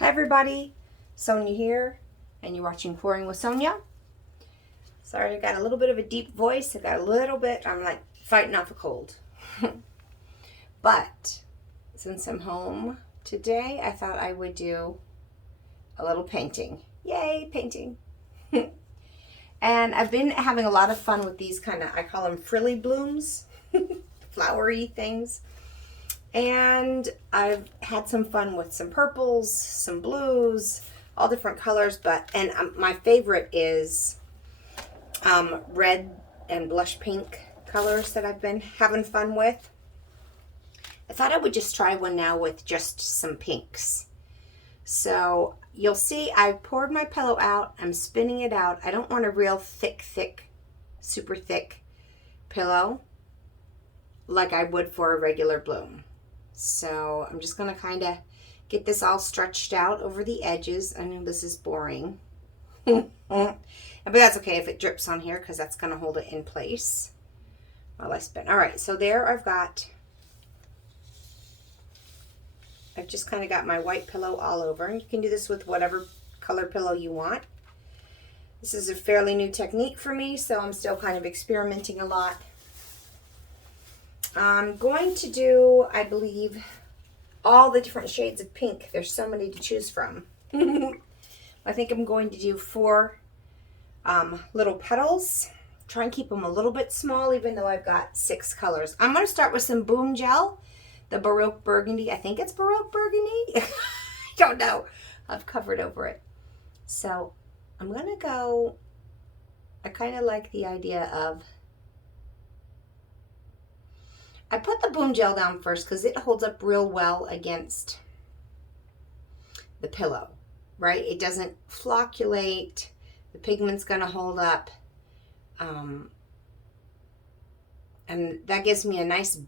Hi everybody, Sonia here, and you're watching Pouring with Sonia. Sorry, I got a little bit of a deep voice. I'm like fighting off a cold. But since I'm home today, I thought I would do a little painting. Yay, painting. And I've been having a lot of fun with these I call them frilly blooms, flowery things. And I've had some fun with some purples, some blues, all different colors. And my favorite is red and blush pink colors that I've been having fun with. I thought I would just try one now with just some pinks. So you'll see I poured my pillow out. I'm spinning it out. I don't want a real thick, super thick pillow like I would for a regular bloom. So I'm just going to kind of get this all stretched out over the edges. I know this is boring. But that's okay if it drips on here because that's going to hold it in place while I spin. All right, so there I've just kind of got my white pillow all over. And you can do this with whatever color pillow you want. This is a fairly new technique for me, so I'm still kind of experimenting a lot. I'm going to do, I believe, all the different shades of pink. There's so many to choose from. I think I'm going to do 4 little petals. Try and keep them a little bit small, even though I've got 6 colors. I'm going to start with some Boom Gel, the Baroque Burgundy. I think it's Baroque Burgundy. I don't know. I've covered over it. So I'm going to go, I kind of like the idea of, I put the Boom Gel down first because it holds up real well against the pillow, right? It doesn't flocculate. The pigment's going to hold up. And that gives me a nice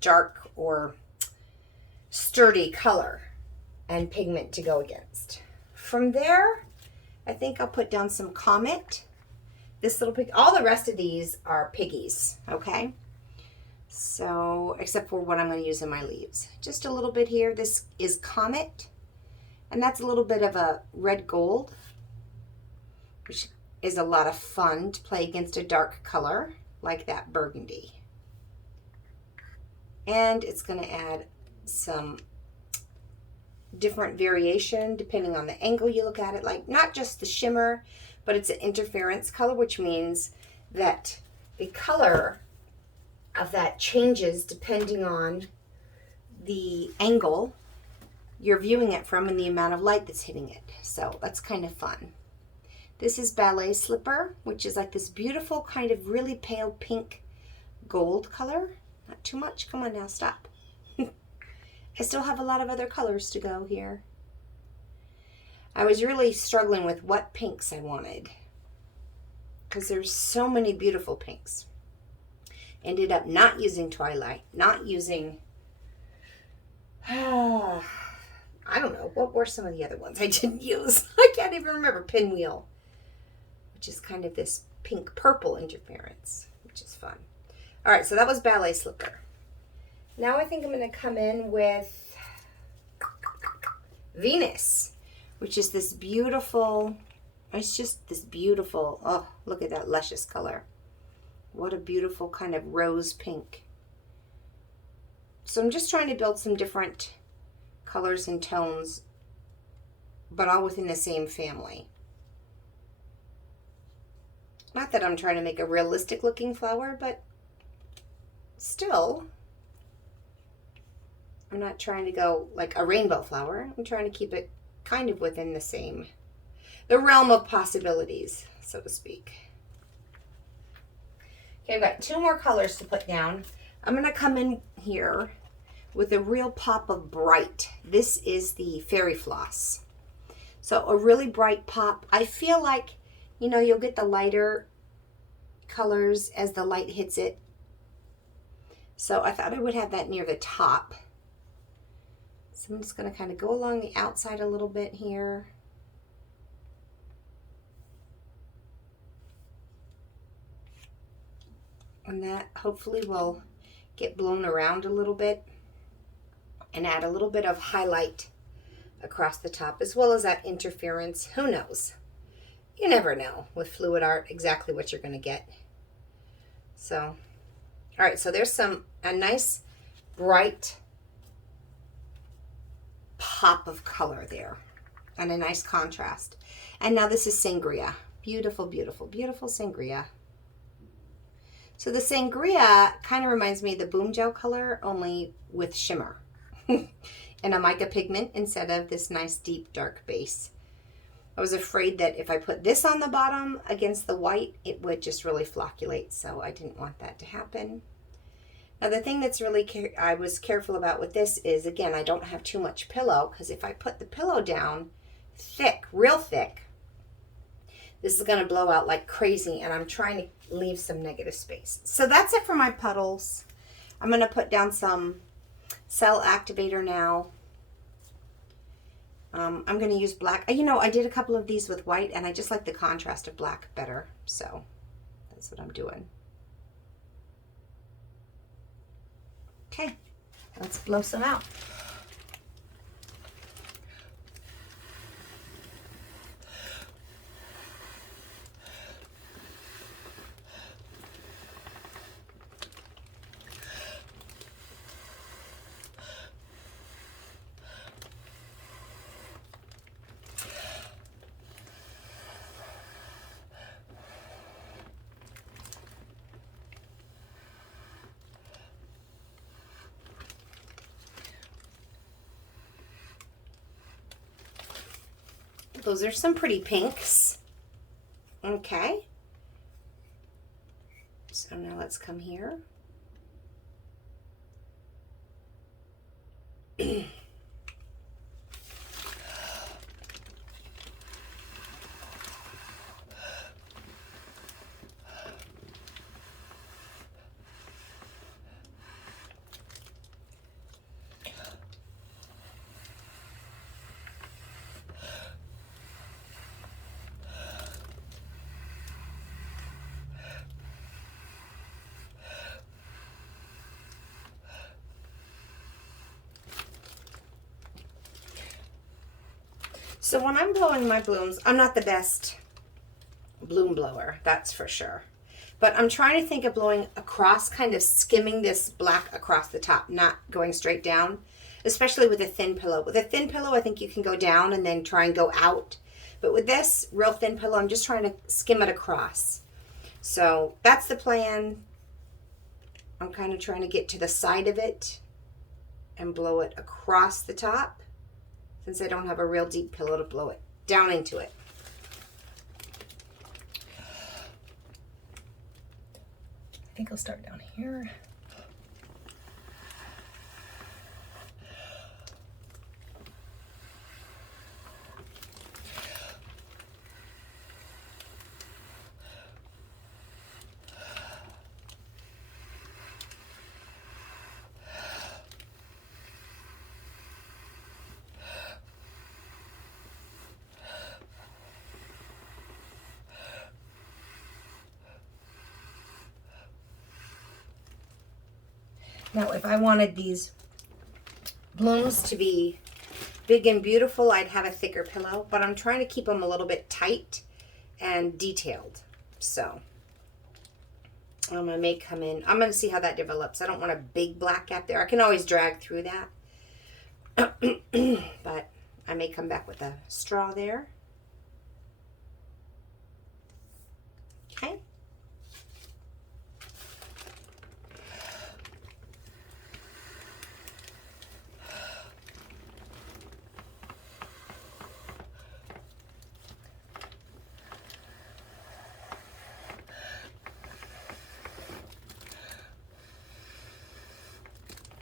dark or sturdy color and pigment to go against. From there, I think I'll put down some Comet. This little pig, all the rest of these are piggies, okay? So, except for what I'm going to use in my leaves. Just a little bit here. This is Comet. And that's a little bit of a red gold, which is a lot of fun to play against a dark color like that burgundy. And it's going to add some different variation depending on the angle you look at it. Like not just the shimmer, but it's an interference color, which means that the color of that changes depending on the angle you're viewing it from and the amount of light that's hitting it. So that's kind of fun. This is Ballet Slipper, which is like this beautiful kind of really pale pink gold color. Not too much. Come on now, stop. I still have a lot of other colors to go here. I was really struggling with what pinks I wanted because there's so many beautiful pinks. Ended up not using Twilight, not using, I don't know, what were some of the other ones I didn't use? I can't even remember. Pinwheel, which is kind of this pink-purple interference, which is fun. All right, so that was Ballet Slipper. Now I think I'm going to come in with Venus, which is this beautiful, it's just this beautiful, oh, look at that luscious color. What a beautiful kind of rose pink. So I'm just trying to build some different colors and tones, but all within the same family. Not that I'm trying to make a realistic looking flower, but still, I'm not trying to go like a rainbow flower. I'm trying to keep it kind of within the realm of possibilities, so to speak. Okay, I've got 2 more colors to put down. I'm going to come in here with a real pop of bright. This is the Fairy Floss. So a really bright pop. I feel like, you'll get the lighter colors as the light hits it. So I thought I would have that near the top. So I'm just going to kind of go along the outside a little bit here. And that hopefully will get blown around a little bit and add a little bit of highlight across the top, as well as that interference. Who knows? You never know with fluid art exactly what you're going to get. So, all right, so there's a nice bright pop of color there and a nice contrast. And now this is Sangria. Beautiful, beautiful, beautiful Sangria. So the Sangria kind of reminds me of the Boom Gel color, only with shimmer. And a mica pigment instead of this nice deep dark base. I was afraid that if I put this on the bottom against the white, it would just really flocculate, so I didn't want that to happen. Now the thing that's really I was careful about with this is, again, I don't have too much pillow, because if I put the pillow down thick, real thick, this is going to blow out like crazy, and I'm trying to leave some negative space. So that's it for my puddles. I'm going to put down some cell activator now. I'm going to use black. You know, I did a couple of these with white, and I just like the contrast of black better. So that's what I'm doing. Okay, let's blow some out. Those are some pretty pinks. Okay. So now let's come here. So when I'm blowing my blooms, I'm not the best bloom blower, that's for sure. But I'm trying to think of blowing across, kind of skimming this black across the top, not going straight down, especially with a thin pillow. With a thin pillow, I think you can go down and then try and go out. But with this real thin pillow, I'm just trying to skim it across. So that's the plan. I'm kind of trying to get to the side of it and blow it across the top, since I don't have a real deep pillow to blow it down into it. I think I'll start down here. Now, if I wanted these blooms to be big and beautiful, I'd have a thicker pillow, but I'm trying to keep them a little bit tight and detailed. So I may come in. I'm going to see how that develops. I don't want a big black gap there. I can always drag through that. But I may come back with a straw there. Okay.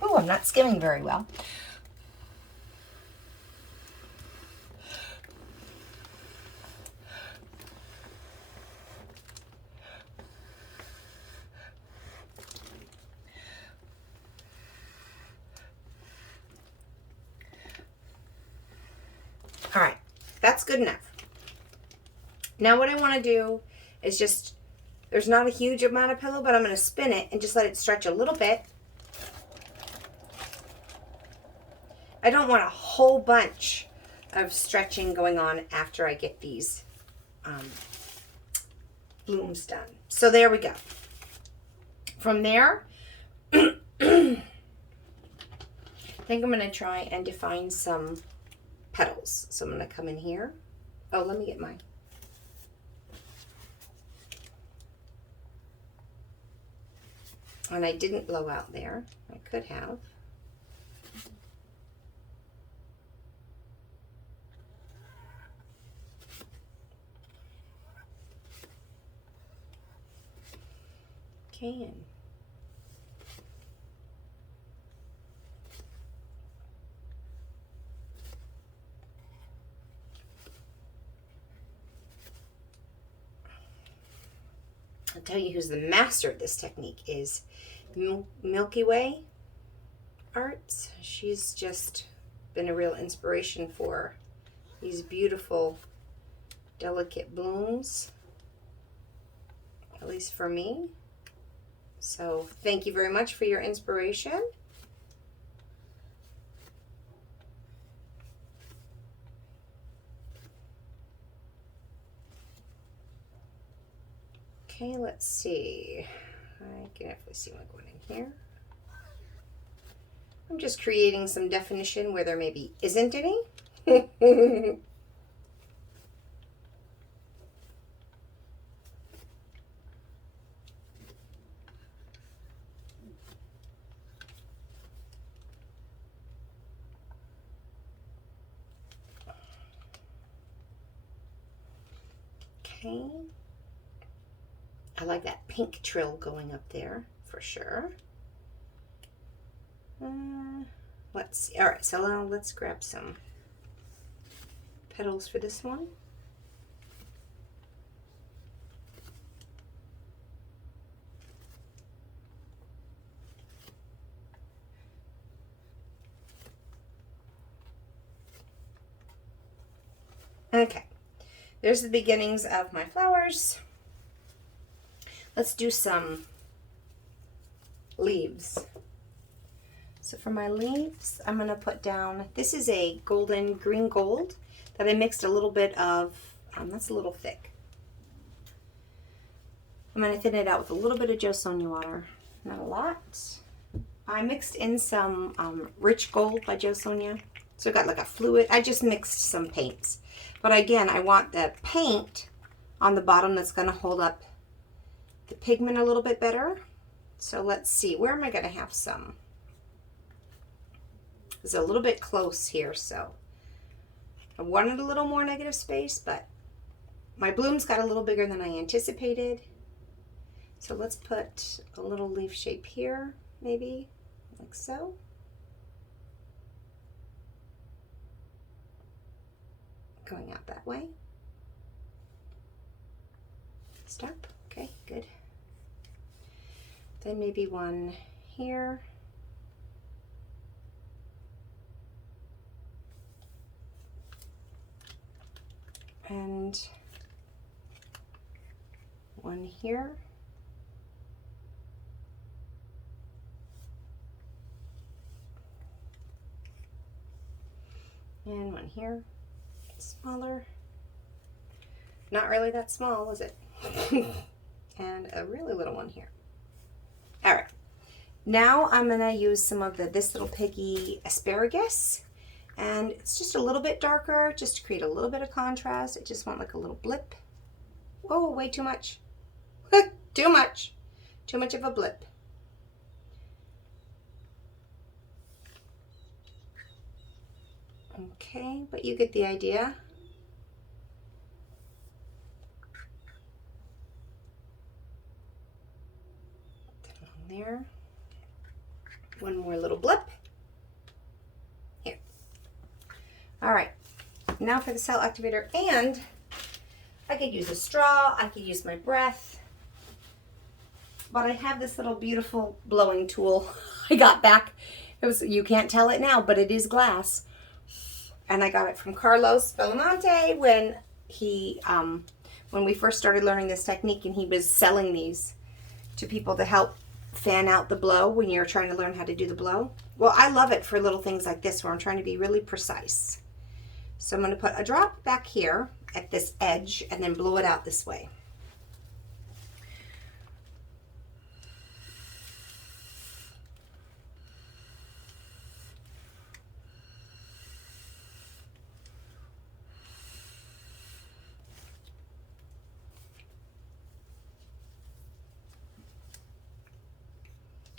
Oh, I'm not skimming very well. All right, that's good enough. Now what I want to do is just, there's not a huge amount of pillow, but I'm going to spin it and just let it stretch a little bit. I don't want a whole bunch of stretching going on after I get these blooms done. So there we go. From there, I think I'm going to try and define some petals. So I'm going to come in here. Oh, let me get mine. And I didn't blow out there. I could have. Okay, and I'll tell you who's the master of this technique is Milky Way Arts. She's just been a real inspiration for these beautiful, delicate blooms, at least for me. So thank you very much for your inspiration. Okay, let's see. I can definitely see one going in here. I'm just creating some definition where there maybe isn't any. Okay. I like that pink trill going up there for sure. Let's see. All right, so now let's grab some petals for this one. Okay, there's the beginnings of my flowers. Let's do some leaves. So for my leaves, I'm going to put down, this is a golden green gold that I mixed a little bit of, that's a little thick. I'm going to thin it out with a little bit of Jo Sonja water, not a lot. I mixed in some rich gold by Jo Sonja. So I got like a fluid, I just mixed some paints. But again, I want the paint on the bottom that's going to hold up the pigment a little bit better. So let's see, where am I going to have some? It's a little bit close here, so I wanted a little more negative space, but my blooms got a little bigger than I anticipated. So let's put a little leaf shape here, maybe, like so. Going out that way. Stop. Okay, good. Then maybe one here. And one here. And one here. Smaller. Not really that small, is it? And a really little one here. All right. Now I'm going to use some of this little piggy asparagus. And it's just a little bit darker, just to create a little bit of contrast. I just want like a little blip. Whoa, way too much. Too much. Too much of a blip. Okay, but you get the idea. There. One more little blip. Here. All right. Now for the cell activator, and I could use a straw, I could use my breath, but I have this little beautiful blowing tool I got back. It was, you can't tell it now, but it is glass. And I got it from Carlos Belamonte when when we first started learning this technique, and he was selling these to people to help fan out the blow when you're trying to learn how to do the blow. Well, I love it for little things like this where I'm trying to be really precise. So I'm going to put a drop back here at this edge and then blow it out this way.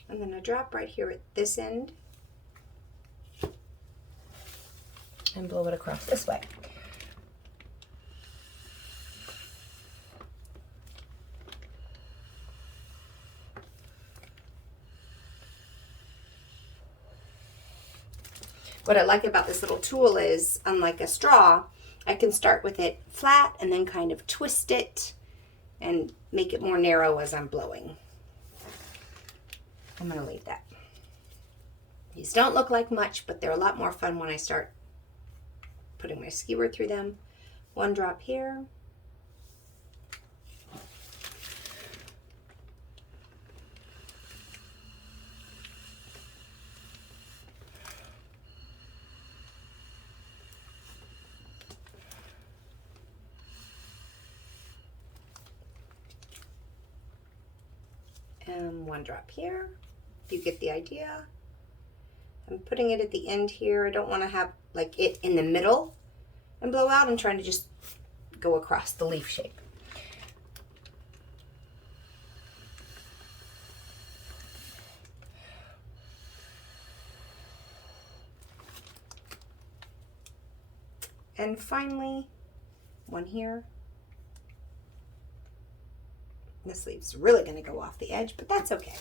And then a drop right here at this end and blow it across this way. What I like about this little tool is, unlike a straw, I can start with it flat and then kind of twist it and make it more narrow as I'm blowing. I'm going to leave that. These don't look like much, but they're a lot more fun when I start putting my skewer through them. One drop here. And one drop here. If you get the idea. I'm putting it at the end here. I don't want to have like it in the middle and blow out. I'm trying to just go across the leaf shape. And finally, one here. This leaf's really going to go off the edge, but that's okay.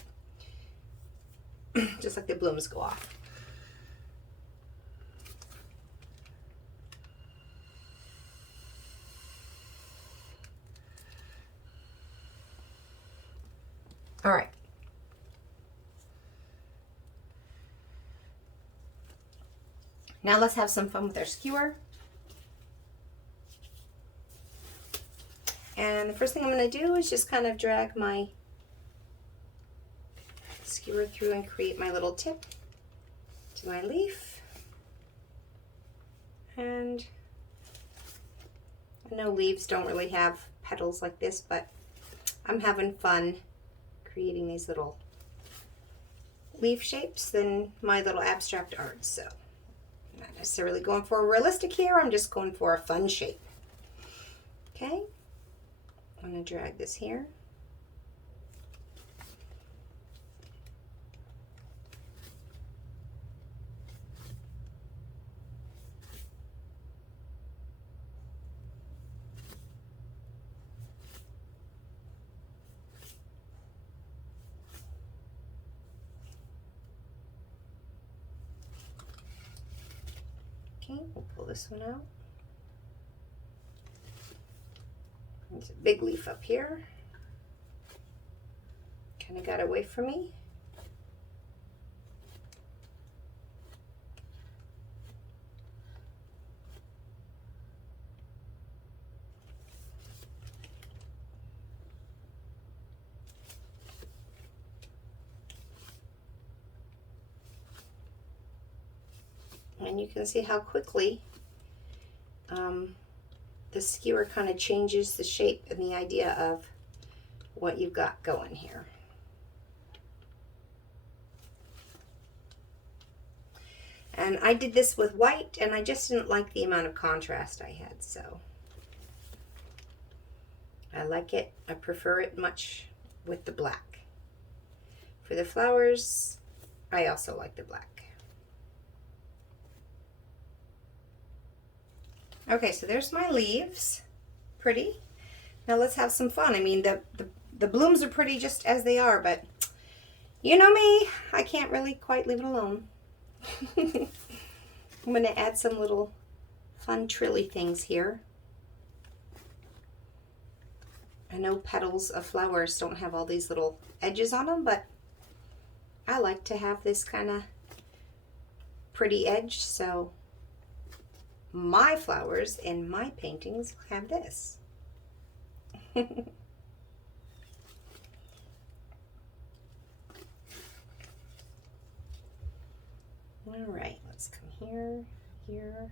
Just like the blooms go off. All right. Now let's have some fun with our skewer. And the first thing I'm going to do is just kind of drag my skewer through and create my little tip to my leaf. And I know leaves don't really have petals like this, but I'm having fun creating these little leaf shapes than my little abstract art. So I'm not necessarily going for a realistic here, I'm just going for a fun shape. Okay, I'm going to drag this here. Okay, we'll pull this one out. There's a big leaf up here. Kind of got away from me. And you can see how quickly the skewer kind of changes the shape and the idea of what you've got going here. And I did this with white, and I just didn't like the amount of contrast I had, so I like it. I prefer it much with the black. For the flowers, I also like the black. Okay, so there's my leaves. Pretty. Now let's have some fun. I mean, the blooms are pretty just as they are, but you know me, I can't really quite leave it alone. I'm going to add some little fun trilly things here. I know petals of flowers don't have all these little edges on them, but I like to have this kind of pretty edge, so my flowers in my paintings have this. All right, let's come here, here,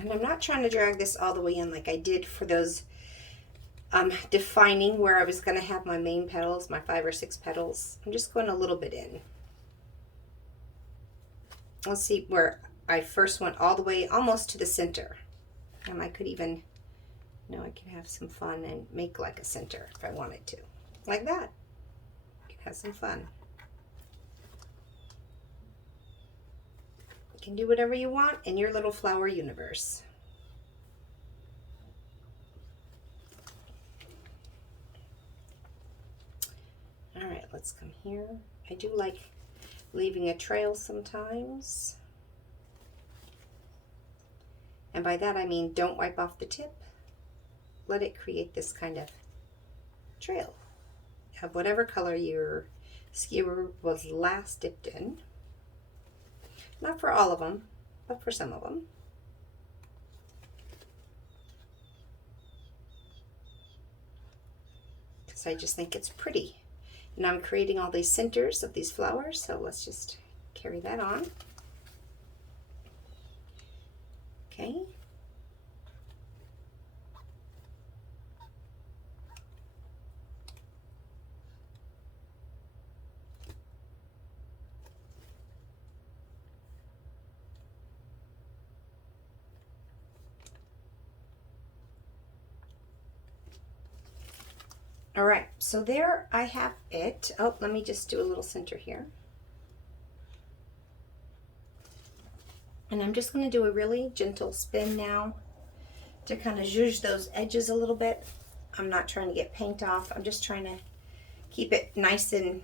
And I'm not trying to drag this all the way in like I did for those defining where I was going to have my main petals, my 5 or 6 petals. I'm just going a little bit in. Let's see where I first went all the way almost to the center. And I could even, I could have some fun and make like a center if I wanted to. Like that. You can have some fun. You can do whatever you want in your little flower universe. All right, let's come here. I do like leaving a trail sometimes. And by that I mean don't wipe off the tip. Let it create this kind of trail of whatever color your skewer was last dipped in. Not for all of them, but for some of them. Because I just think it's pretty. And I'm creating all these centers of these flowers, so let's just carry that on. Okay. All right, so there I have it. Oh, let me just do a little center here. And I'm just going to do a really gentle spin now to kind of zhuzh those edges a little bit. I'm not trying to get paint off. I'm just trying to keep it nice and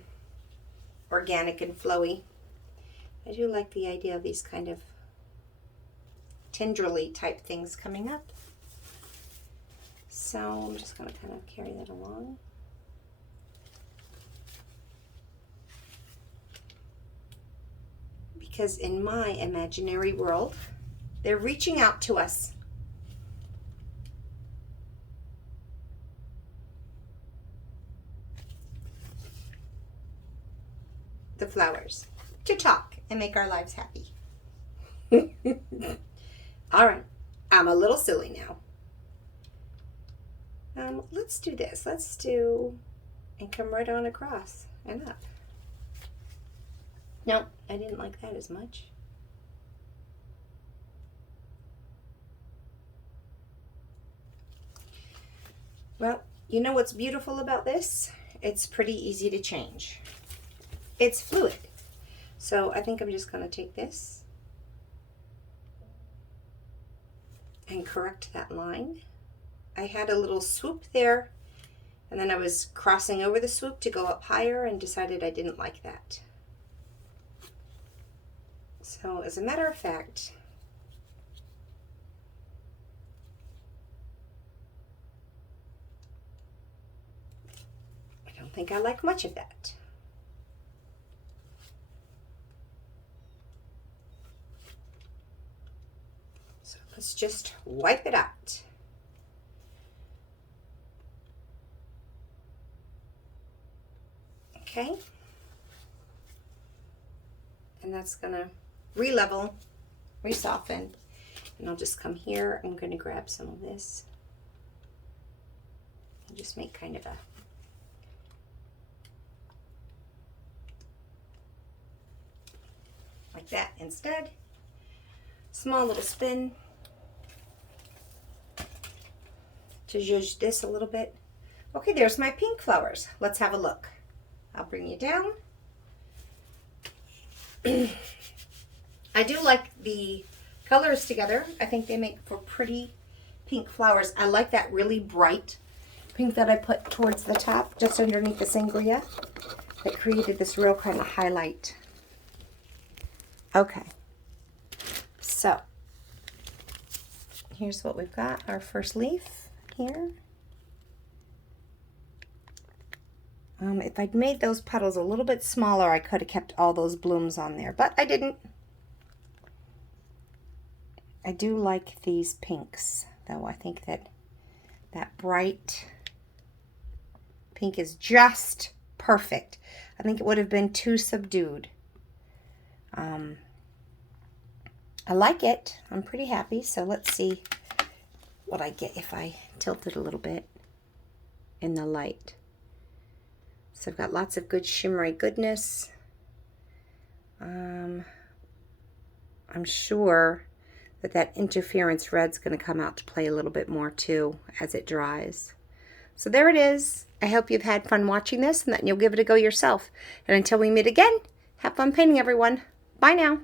organic and flowy. I do like the idea of these kind of tendrily type things coming up. So I'm just going to kind of carry that along. Because in my imaginary world, they're reaching out to us. The flowers, to talk and make our lives happy. All right, I'm a little silly now. Let's do this. Let's do, and come right on across and up. Nope, I didn't like that as much. Well, you know what's beautiful about this? It's pretty easy to change. It's fluid. So I think I'm just going to take this and correct that line. I had a little swoop there, and then I was crossing over the swoop to go up higher and decided I didn't like that. So as a matter of fact, I don't think I like much of that. So let's just wipe it out. Okay. And that's gonna re-level, re-soften. And I'll just come here. I'm going to grab some of this and just make kind of a like that instead. Small little spin to zhuzh this a little bit. Okay, there's my pink flowers. Let's have a look. I'll bring you down. I do like the colors together. I think they make for pretty pink flowers. I like that really bright pink that I put towards the top, just underneath the Sangria. That created this real kind of highlight. Okay. So, here's what we've got. Our first leaf here. If I'd made those petals a little bit smaller, I could have kept all those blooms on there, but I didn't. I do like these pinks, though. I think that that bright pink is just perfect. I think it would have been too subdued. I like it. I'm pretty happy. So let's see what I get if I tilt it a little bit in the light. So I've got lots of good shimmery goodness. I'm sure that interference red's going to come out to play a little bit more too as it dries. So there it is. I hope you've had fun watching this and that you'll give it a go yourself. And until we meet again, have fun painting, everyone. Bye now.